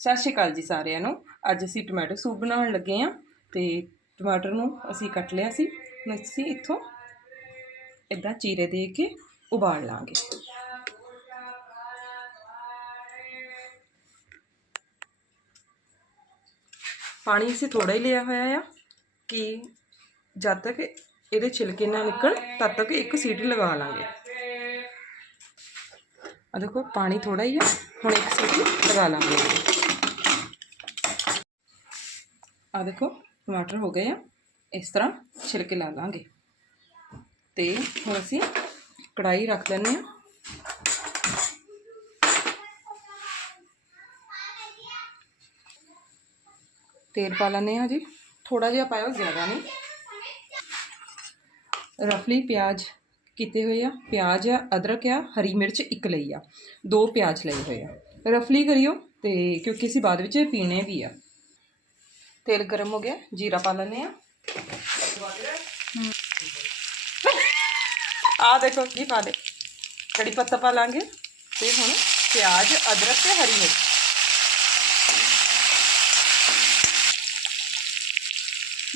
ਸਤਿ ਸ਼੍ਰੀ ਅਕਾਲ ਜੀ ਸਾਰਿਆਂ ਨੂੰ। ਅੱਜ ਅਸੀਂ ਟੋਮੈਟੋ ਸੂਪ ਬਣਾਉਣ ਲੱਗੇ ਹਾਂ ਤੇ ਟਮਾਟਰ ਨੂੰ ਅਸੀਂ ਕੱਟ ਲਿਆ ਸੀ। ਹੁਣ ਅਸੀਂ ਇੱਥੋਂ ਇਦਾਂ ਚੀਰੇ ਦੇ ਕੇ ਉਬਾਲ ਲਾਂਗੇ। ਪਾਣੀ ਅਸੀਂ ਥੋੜਾ ਹੀ ਲਿਆ ਹੋਇਆ ਆ ਕਿ ਜਦ ਤੱਕ ਇਹਦੇ ਛਿਲਕੇ ਨਾ ਨਿਕਲ ਤਦ ਤੱਕ ਇੱਕ ਸੀਟੀ ਲਗਾ ਲਾਂਗੇ। ਆ ਦੇਖੋ, ਪਾਣੀ ਥੋੜਾ ਹੀ ਆ। ਹੁਣ ਇੱਕ ਸੀਟੀ ਲਗਾ ਲਾਂਗੇ। ਆ ਦੇਖੋ ਟਮਾਟਰ ਹੋ ਗਏ ਆ ਇਸ ਤਰ੍ਹਾਂ ਛਿਲਕੇ ਲਾ ਲਾਂਗੇ ਤੇ ਹੁਣ ਅਸੀਂ ਕੜਾਈ ਰੱਖ ਲੈਂਦੇ ਆ ਤੇਲ ਪਾ ਲੈਂਦੇ ਆ ਜੀ ਥੋੜਾ ਜਿਹਾ ਪਾਇਓ ਜ਼ਿਆਦਾ ਨਹੀਂ ਰਫਲੀ ਪਿਆਜ਼ ਕੀਤੇ ਹੋਏ ਆ ਪਿਆਜ਼ ਆ ਅਦਰਕ ਆ ਹਰੀ ਮਿਰਚ ਇੱਕ ਲਈ ਆ ਦੋ ਪਿਆਜ਼ ਲਏ ਹੋਏ ਆ ਰਫਲੀ ਕਰਿਓ ਤੇ ਕਿਉਂਕਿ ਅਸੀਂ ਬਾਅਦ ਵਿੱਚ ਪੀਣੇ ਵੀ ਆ ਤੇਲ ਗਰਮ ਹੋ ਗਿਆ ਜੀਰਾ ਪਾ ਲੈਂਦੇ ਆ ਆ ਦੇਖੋ ਕੀ ਪਾ ਦੇ ਕੜੀ ਪੱਤਾ ਪਾ ਲਾਂਗੇ ਤੇ ਹੁਣ ਪਿਆਜ਼ ਅਦਰਕ ਤੇ ਹਰੀ ਮਿਰਚ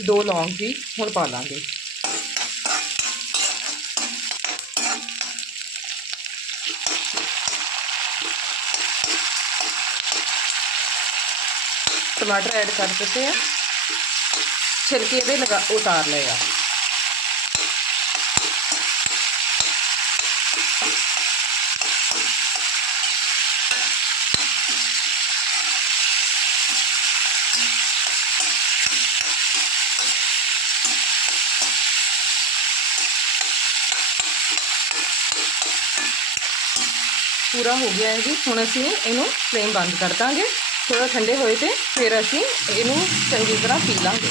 ਦੋ ਲੌਂਗ ਵੀ ਹੁਣ ਪਾ टमाटर ऐड कर देते हैं छिलके ਇਹਦੇ ਲਗਾ ਉਤਾਰ ਲਏ ਆ ਪੂਰਾ ਹੋ ਗਿਆ ਹੈ ਜੀ ਹੁਣ ਅਸੀਂ ਇਹਨੂੰ ਫਲੇਮ ਬੰਦ ਕਰ ਦਾਂਗੇ ਥੋੜਾ ਠੰਡੇ ਹੋਏ ਤੇ ਫਿਰ ਅਸੀਂ ਇਹਨੂੰ ਚੰਗੀ ਤਰ੍ਹਾਂ ਪੀ ਲਾਂਗੇ।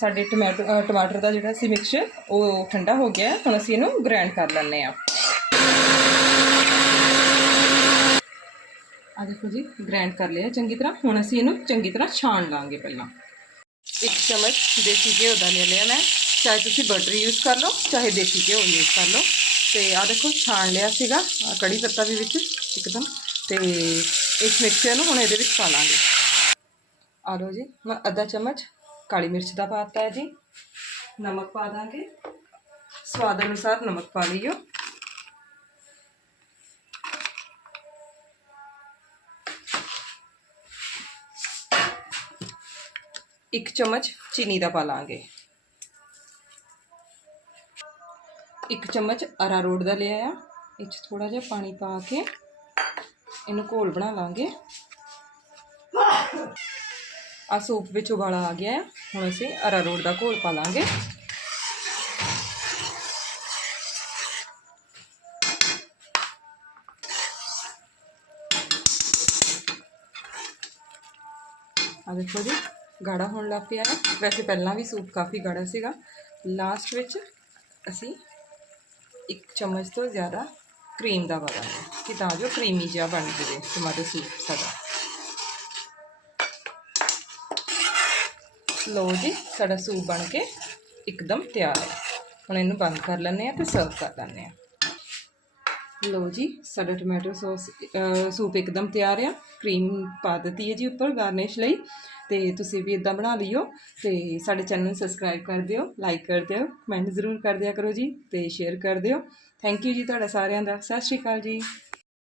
ਸਾਡੇ ਟਮਾਟੋ ਟਮਾਟਰ ਦਾ ਜਿਹੜਾ ਸੀ ਮਿਕਸ ਉਹ ਠੰਡਾ ਹੋ ਗਿਆ ਹੁਣ ਅਸੀਂ ਇਹਨੂੰ ਗ੍ਰਾਈਂਡ ਕਰ ਲੈਂਦੇ ਆ ਆ ਦੇਖੋ ਜੀ ਗ੍ਰਾਈਂਡ ਕਰ ਲਿਆ ਚੰਗੀ ਤਰ੍ਹਾਂ। ਹੁਣ ਅਸੀਂ ਇਹਨੂੰ ਚੰਗੀ ਤਰ੍ਹਾਂ ਛਾਣ ਲਾਂਗੇ ਪਹਿਲਾਂ। ਇੱਕ ਚਮਚ ਦੇਸੀ ਘਿਓ ਦਾ ਲੈ ਲਿਆ ਮੈਂ। ਚਾਹੇ ਤੁਸੀਂ ਬਟਰ ਯੂਜ਼ ਕਰ ਲਓ, ਚਾਹੇ ਦੇਸੀ ਘਿਓ ਯੂਜ਼ ਕਰ ਲਓ। ਤੇ ਆ ਦੇਖੋ, ਛਾਣ ਲਿਆ ਸੀਗਾ। ਕੜੀ ਪੱਤਾ ਵੀ ਵਿੱਚ। ਇੱਕਦਮ ਤੇ ਇਸ ਮਿਕਸਚਰ ਨੂੰ ਹੁਣ ਇਹਦੇ ਵਿੱਚ ਪਾ ਲਾਂਗੇ। ਆ ਲਓ ਜੀ, ਮੈਂ ਅੱਧਾ ਚਮਚ ਕਾਲੀ ਮਿਰਚ ਦਾ ਪਾਤਾ ਹੈ ਜੀ। ਨਮਕ ਪਾ ਦਾਂਗੇ। ਸਵਾਦ ਅਨੁਸਾਰ ਨਮਕ ਪਾ ਲਈਓ। ਇੱਕ ਚਮਚ ਚੀਨੀ ਦਾ ਪਾ ਲਾਂਗੇ। ਇੱਕ ਚਮਚ ਅਰਾਰੋਟ ਦਾ ਲਿਆ ਆ। ਇਹ 'ਚ ਥੋੜਾ ਜਿਹਾ ਪਾਣੀ ਪਾ ਕੇ ਇਹਨੂੰ ਘੋਲ ਬਣਾ ਲਾਂਗੇ। ਆ ਸੂਪ ਵਿੱਚ ਉਬਾਲਾ ਆ ਗਿਆ ਹੁਣ ਅਸੀਂ ਅਰਾਰੋਟ ਦਾ ਘੋਲ ਪਾ ਲਾਂਗੇ। ਆ ਦੇਖੋ ਜੀ, ਗਾੜਾ ਹੋਣ ਲੱਗ ਪਿਆ ਹੈ। ਵੈਸੇ ਪਹਿਲਾਂ ਵੀ ਸੂਪ ਕਾਫੀ ਗਾੜਾ ਸੀਗਾ। ਲਾਸਟ ਵਿੱਚ ਅਸੀਂ ਇੱਕ ਚਮਚ ਤੋਂ ਜ਼ਿਆਦਾ ਕਰੀਮ ਦਾ ਪਾ ਕਿ ਤਾਂ ਜੋ ਕਰੀਮੀ ਜਿਹਾ ਬਣ ਜਾਵੇ ਟਮਾਟੋ ਸੂਪ ਸਾਡਾ। ਲੋ ਜੀ, ਸਾਡਾ ਸੂਪ ਬਣ ਕੇ ਇੱਕਦਮ ਤਿਆਰ ਹੈ। ਹੁਣ ਇਹਨੂੰ ਬੰਦ ਕਰ ਲੈਂਦੇ ਆ ਤੇ ਸਰਵ ਕਰ ਲੈਂਦੇ ਆ ਲੋ ਜੀ, ਸਾਡਾ ਟੋਮੈਟੋ ਸੌਸ ਸੂਪ ਇੱਕਦਮ ਤਿਆਰ ਆ। ਕਰੀਮ ਪਾ ਦਿੱਤੀ ਹੈ ਜੀ ਉੱਪਰ ਗਾਰਨਿਸ਼ ਲਈ। ਤੇ ਤੁਸੀਂ ਵੀ ਇਦਾਂ ਬਣਾ ਲਿਓ ਤੇ ਸਾਡੇ ਚੈਨਲ ਨੂੰ ਸਬਸਕ੍ਰਾਈਬ ਕਰ ਦਿਓ, ਲਾਈਕ ਕਰ ਦਿਓ, ਕਮੈਂਟ ਜ਼ਰੂਰ ਕਰ ਦਿਆ ਕਰੋ ਜੀ ਤੇ ਸ਼ੇਅਰ ਕਰ ਦਿਓ। ਥੈਂਕ ਯੂ ਜੀ ਤੁਹਾਡਾ ਸਾਰਿਆਂ ਦਾ। ਸਤਿ ਸ਼੍ਰੀ ਅਕਾਲ ਜੀ।